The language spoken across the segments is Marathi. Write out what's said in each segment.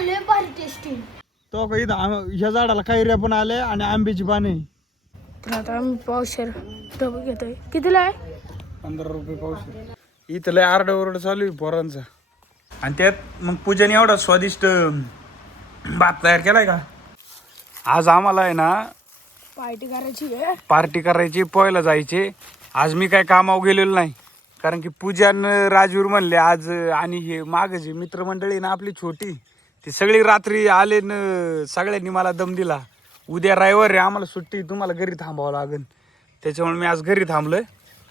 लय भारी टेस्टी. तो काही ह्या झाडाला कैऱ्या पण आल्या आणि आंब्याची पाने. तर आता आम्ही पावशेर डबा घेतोय. कितीला आहे? 15 रुपये पावशेर. इथं लय आरडाओरड चालू आहे पोरांचा. आणि त्यात मग पूजाने एवढा स्वादिष्ट भात तयार केलाय का. आज आम्हाला आहे ना पार्टी करायची आहे. पार्टी करायची, पोहायला जायचे. आज मी काय कामावर गेलेलो नाही, कारण की पूजान राजवीर म्हणले आज. आणि हे माग जे मित्रमंडळी ना आपली छोटी, ती सगळी रात्री आले न सगळ्यांनी मला दम दिला. उद्या रविवार आहे, आम्हाला सुट्टी, तुम्हाला घरी थांबावं लागेल. त्याच्यामुळे मी आज घरी थांबलोय.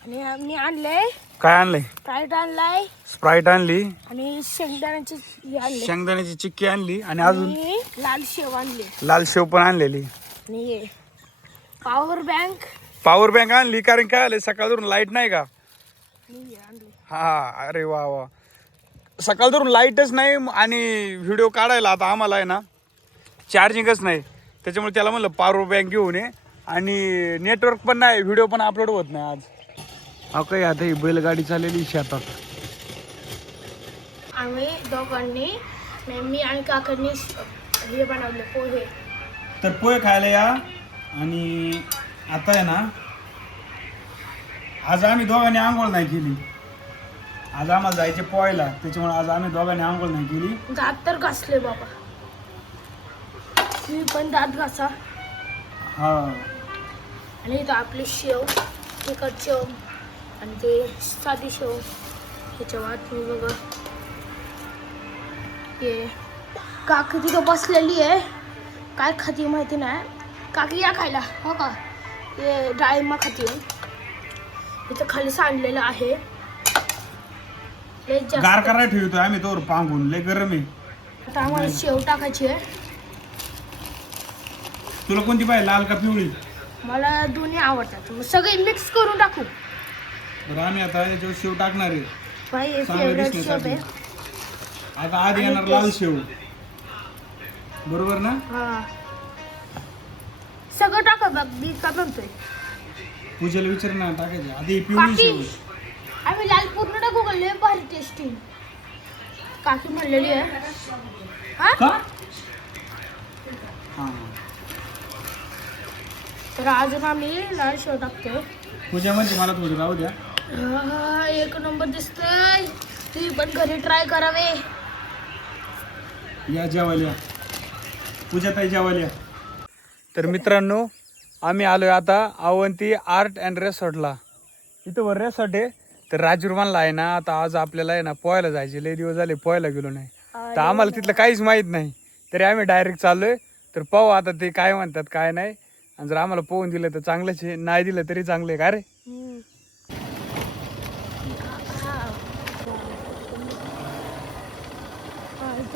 आणि मी आणलंय. काय आणलंय? स्प्राईट आणलाय. स्प्राईट आणली आणि शेंगदाण्याची चिक्की आणली. आणि अजून लाल शेव आणली. लाल शेव पण आणलेली. आणि पॉवर बँक आणली, कारण काय आले सकाळ धरून लाईट नाही का. हा, अरे वा वा. सकाळ धरून लाईटच नाही आणि व्हिडिओ काढायला आता आम्हाला आहे ना चार्जिंगच नाही. त्याच्यामुळे त्याला म्हणलं पॉवर बँक घेऊन ये. आणि नेटवर्क पण नाही, व्हिडिओ पण अपलोड होत नाही आज. काही आता ही बैलगाडी चाललेली शेतात. आम्ही दोघांनी, मी आणि काकांनी हे बनवले पोहे. तर पोहे खायला या. आणि आता आहे ना आज आम्ही दोघांनी आंघोळ नाही केली. आज आम्हाला जायचे पोहायला, त्याच्यामुळे आज आम्ही दोघांनी आंघोळ नाही केली. दात तर घासले बाबा. मी पण दात घासा. हा. आणि इथं आपली शेव, तिखट शेव आणि ते साधी शेव. ह्याच्या वाट मी बघा हे काकी तिथं बसलेली आहे. काय खाती माहिती नाही. काकी या खायला. हो का, ते डाळिंबा खाती. इथं खाली सांडलेलं आहे. गार करायला ठेवतोय आम्ही तोवर पांगून, लय गरम आहे. आता आम्हाला शेव टाकायची आहे. तुला कोणती पाहिजे, लाल का पिवळी? मला दोन्ही आवडतात, मग सगळे मिक्स करून टाकू. बरं, आम्ही आता याच्यावर शेव टाकणार आहे. भाई फेवरेट शेव आहे. आता आधी येणार लाल शेव, बरोबर ना? हा, सगळं टाका बघ. मी का म्हणतोय पूजेला विचार ना टाकायचे. आधी पिवळी शेव. आम्ही लाल पूर्ण टाकू का, लय भारी टेस्टी. काकी म्हणलेली आहे. का? हा. तर अजून आम्ही लाल शेव टाकतोय. पूजा म्हणते मला थोडी राहू द्या. एक नंबर दिसतंय. तुम्ही पण घरी ट्राय करावे. या जेवायला, पूजा ताई जेवायला. तर मित्रांनो, आम्ही आलोय आता अवंती आर्ट अँड रेसॉर्टला. इथं वर रेसॉर्ट आहे. तर राजूर म्हणला आहे ना, आता आज आपल्याला आहे ना पोहायला जायचे. लय दिवस झाले पोहायला गेलो नाही. तर आम्हाला तिथलं काहीच माहीत नाही, तरी आम्ही डायरेक्ट चाललोय. तर पाहू आता ते काय म्हणतात काय नाही. आणि जर आम्हाला पोहून दिलं तर चांगलंच आहे, नाही दिलं तरी चांगलं आहे. का रे?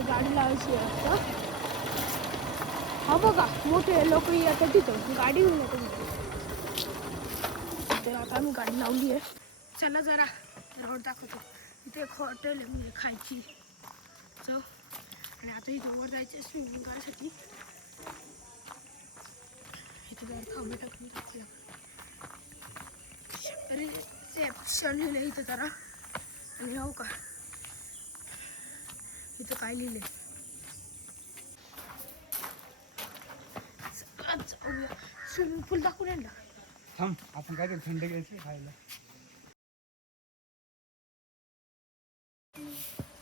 गाडी लावायची आहे. हा बघा, मोठे लोक येतात तिथं, गाडी घेऊन येतात. तर आता आम्ही गाडी लावली आहे. चला जरा रोड दाखवतो. इथे एक हॉटेल आहे म्हणजे खायची चव. आणि आता इथं वर जायचं स्विमिंग करायसाठी. इथे जरा थांबे टाकून टाकूया. अरे रिसेप्शन लिहिलं इथं जरा. आणि हो का, इथं काय लिहिलंय स्विमिंग पूल दाखवून आणला. थांब, आपण काय थंड घ्यायचं खायला.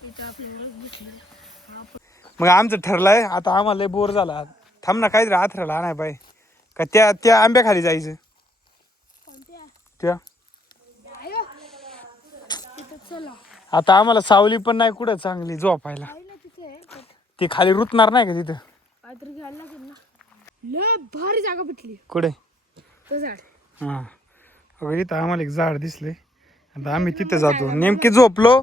इथं आपल्याला भेटलं. मग आमचं ठरलंय आता, आम्हाला बोर झाला. थांब ना, काहीतरी आथराला आणाय पाय का. त्या आंब्या खाली जायचं. त्या चला, आता आम्हाला सावली पण नाही कुठं चांगली झोपायला. ती खाली रुतणार नाही का तिथं? काहीतरी घ्यायला लागेल ना. लय भारी जागा भेटली. कुठे? तो झाड. हा, अगं इथं आम्हाला एक झाड दिसले. आता आम्ही तिथं जातो. नेमकी झोपलो,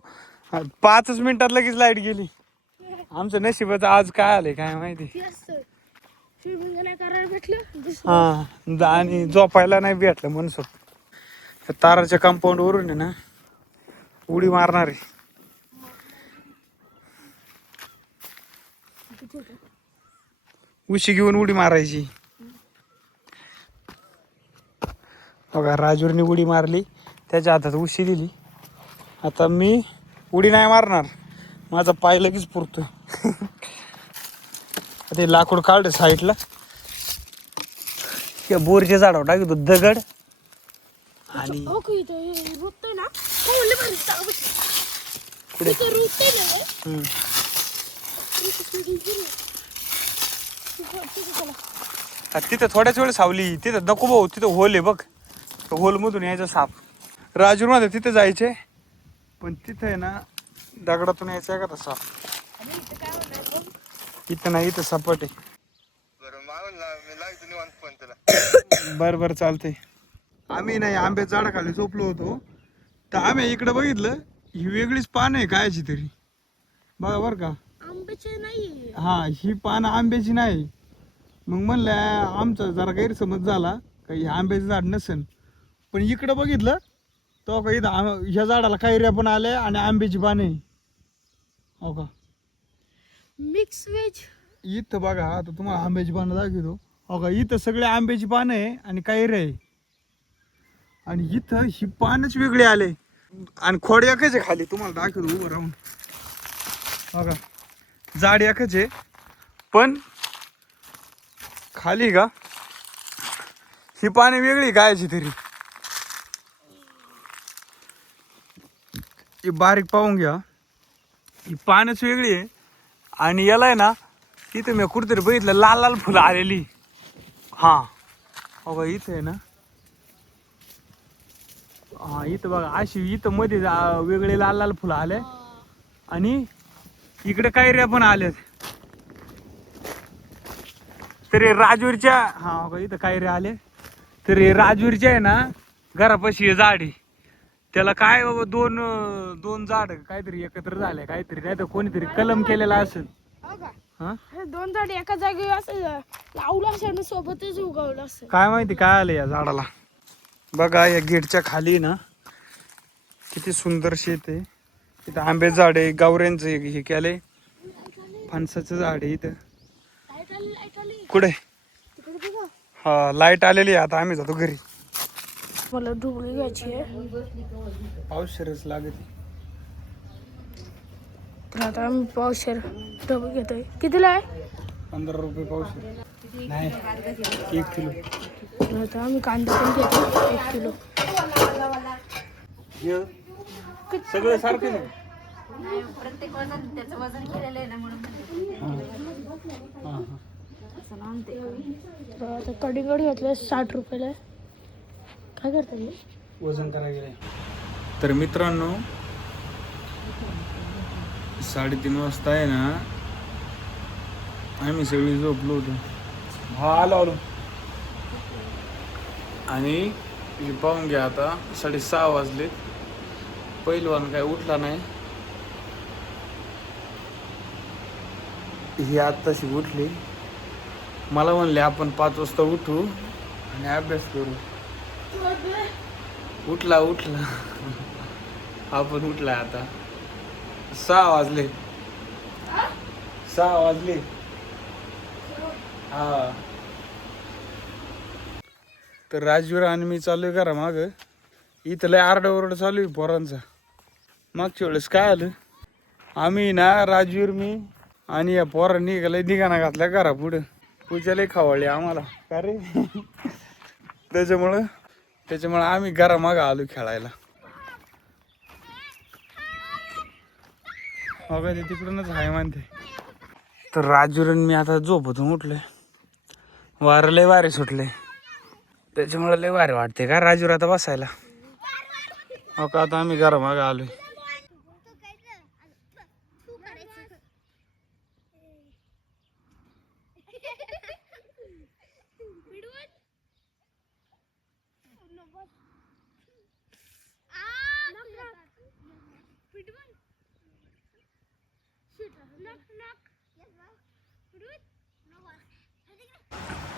5 मिनिटात लगेच लाईट गेली. आमचं नशिबाचं आज काय आलंय काय माहिती. स्विमिंग नाही करायला भेटलं. हा, आणि झोपायला नाही भेटलं मनसोक्त. ताराच्या कंपाऊंड वरून आहे ना उडी मारणार आहे. उशी घेऊन उडी मारायची. बघा, राजूरने उडी मारली, त्याच्या हातात उशी दिली. आता मी उडी नाही मारणार, माझा पाय लगेच पुरतोय. ते लाकूड काढ साईडला. त्या बोरच्या झाडावर टाकतो दगड आणि ओके इथं हे रुततंय ना कोणले भारी चावत पुढे इथं रुततंय ना हे. हम्म. तिथं थोड्याच वेळ सावली तिथं नको भाऊ तिथं होल आहे बघ. होल मधून यायचं साप. राजूर मध्ये तिथे जायचे पण तिथं आहे ना दगडातून यायचं आहे का साप. आणि इथं काय होणार बघ. इथं नाही इथं सपाट आहे. बरं बरं चालतंय. आम्ही नाही आंब्याच्या झाडाखाली झोपलो होतो तर आम्ही इकडे बघितलं ही वेगळीच पान आहे कायची तरी बघा बरं का. आंब्याचे नाही हा ही पानं आंब्याची नाही. मग म्हणलं आमचा जरा गैरसमज झाला का हे आंब्याचं झाड नसेल पण इकडं बघितलं तो का इथं ह्या झाडाला कैऱ्या पण आल्या आणि आंब्याची पानं आहे. हो का मिक्स वेज. इथं बघा आता तुम्हाला आंब्याची पानं दाखवतो. हो का इथं सगळे आंब्याची पानं आहे आणि कैऱ्या आहे आणि इथं ही पानच वेगळे आले आणि खोड एकच आहे खाली तुम्हाला दाखवतो उभं राहून. बघा झाड एकच आहे पण खाली का ही पाने वेगळी कायची तरी. ही बारीक पाहून घ्या ही पानच वेगळी आहे आणि याला आहे ना इथं मी कुठेतरी बघितलं लाल लाल फुलं आलेली. हा बघा इथं आहे ना हा इथं बघा अशी इथं मध्ये वेगळे लाल लाल फुलं आले आणि इकडे कैऱ्या पण आल्यात. तरी राजूरच्या हा बघा इथं कैऱ्या आले. तरी राजूरच्या आहे ना घरापाशी हे झाड आहे त्याला काय बाबा दोन झाड काहीतरी एकत्र झाले काहीतरी नाही तर कोणीतरी कलम केलेला असेल. हो का हा हे दोन झाड एका जागी असं लावलं असेल ना सोबतच उगवलं असेल. काय माहिती काय आलं या झाडाला. बघा या गेटच्या खाली ना किती सुंदर शेत आहे. इथं आंब्याचं झाड आहे गावऱ्यांचं हे केलंय फणसाचं झाड आहे इथं. लाईट आली कुठे तिकडे बघा. हा लाईट आलेली आहे. आता आम्ही जातो घरी. मला ढोबळी घ्यायची आहे. पावसाळ्याच लागत. तर आता आम्ही पावशेर ढोबळी घेतोय. कितीला आहे? 15 रुपये पावसाळा नाही 1 किलो. तर आता आम्ही कांदा पण घेतो 1 किलो. सगळं सारखं नाही. प्रत्येक वजन त्याचं वजन केलेलं आहे ना म्हणून असं आणते. तर आता कढीगड घेतलं 60 रुपयाला. काय करता हे वजन करायला गेले. तर मित्रांनो 3:30 वाजता आहे ना आम्ही सगळी झोपलो होतो. हा आलो आणि हे पाहून घ्या आता 6:30 वाजले. पहिलवान काय उठला नाही. ही आत्ताशी उठली. मला म्हणले आपण 5 वाजता उठू आणि अभ्यास करू. उठला आपण उठला आता 6 वाजले. 6 वाजले. हा तर राजवीर आणि मी चालू आहे करा माग. इथं लय आरडाओरडा चालू आहे पोरांचा. मागच्या वेळेस काय आलं आम्ही ना राजवीर मी आणि या पोरांनी लय निघाणा घातल्या घरा पुढं. पूजा लय खावळली आम्हाला का रे त्याच्यामुळं आम्ही घरामागं आलो खेळायला. हो का ते तिकडूनच आहे म्हणते. तर राजूरन मी आता झोपतून उठले. वारं लय वारे सुटले त्याच्यामुळे लय वारे वाटते का राजूर आता बसायला. हो का आता आम्ही घरामागं आलोय.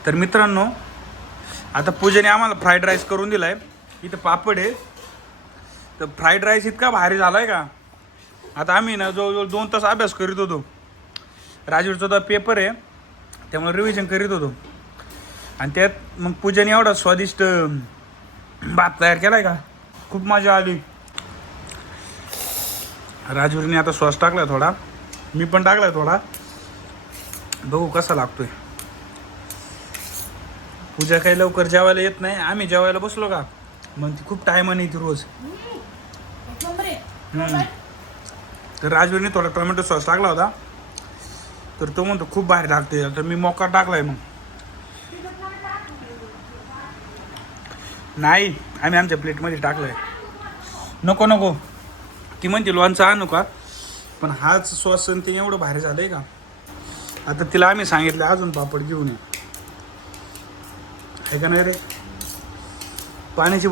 तर मित्रांनो आता पूजेने आम्हाला फ्राईड राईस करून दिलाय. इथं पापड आहे. तर फ्राईड राईस इतका भारी झालाय का आता आम्ही ना जवळजवळ 2 तास अभ्यास करीत होतो. राजूरचा तर पेपर आहे त्यामुळे रिव्हिजन करीत होतो आणि त्यात मग पूजेने एवढा स्वादिष्ट भात तयार केलाय का खूप मजा आली. राजूरने आता सॉस टाकला थोडा मी पण टाकलाय थोडा बघू कसा लागतोय. पूजा काही लवकर जेवायला येत नाही. आम्ही जेवायला बसलो का मग ती खूप टायमाने येते रोज. एक नंबर आहे. हम्म. तर राजवीरने थोडा टोमॅटो सॉस टाकला होता तर तो म्हणतो खूप भारी लागते. तर मी मोका टाकलाय. मग नाही आम्ही आमच्या प्लेटमध्ये टाकलाय. नको नको ती म्हणते लोणचं आणू का पण हाच सॉस ते एवढं भारी झालंय का. आता तिला आम्ही सांगितलं अजून पापड घेऊन ये. आहे का नाही रे. पाण्याची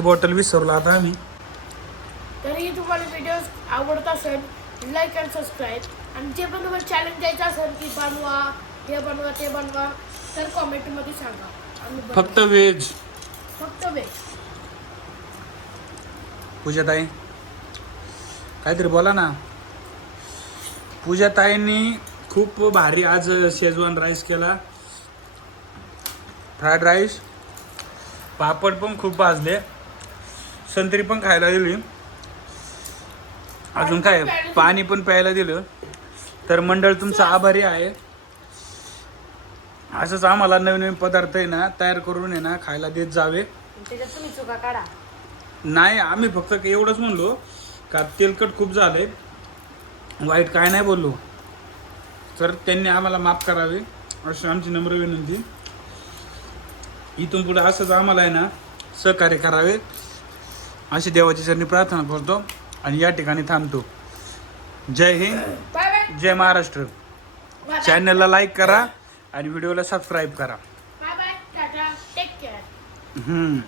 बॉटल विसरलो आता आम्ही. तरीही तुम्हाला व्हिडिओ आवडत असेल लाईक अँड सबस्क्राईब. आणि जे पण तुम्हाला चॅलेंज द्यायचं असेल की बनवा हे बनवा ते बनवा तर कॉमेंटमध्ये सांगा. आम्ही बनवू. फक्त व्हेज. फक्त वेळ. पूजाताई काहीतरी बोला ना. पूजाताईंनी खूप भारी आज शेजवान राईस केला. Fried rice. पापड पण खूप भाजले. संत्री पण खायला दिली. अजून काय पाणी पण प्यायला दिलं. तर मंडळ तुमचा आभारी आहे. असंच आम्हाला नवीन नवीन पदार्थ आहे ना तयार करून आहे ना खायला देत जावे. त्याच्यात तुम्ही चुका काढा. नाही आम्ही फक्त एवढंच म्हणलो का तेलकट खूप झालंय. वाईट काय नाही बोललो. तर त्यांनी आम्हाला माफ करावे अशी आमची नम्र विनंती. इथून पुढे असंच आम्हाला आहे ना सहकार्य करावे अशी देवाची चरणी प्रार्थना करतो आणि या ठिकाणी थांबतो. जय हिंद. Bye bye. जय महाराष्ट्र. बाय चॅनलला लाईक करा आणि व्हिडिओला सबस्क्राईब करा. बाय. टाटा. Take care. हम्म.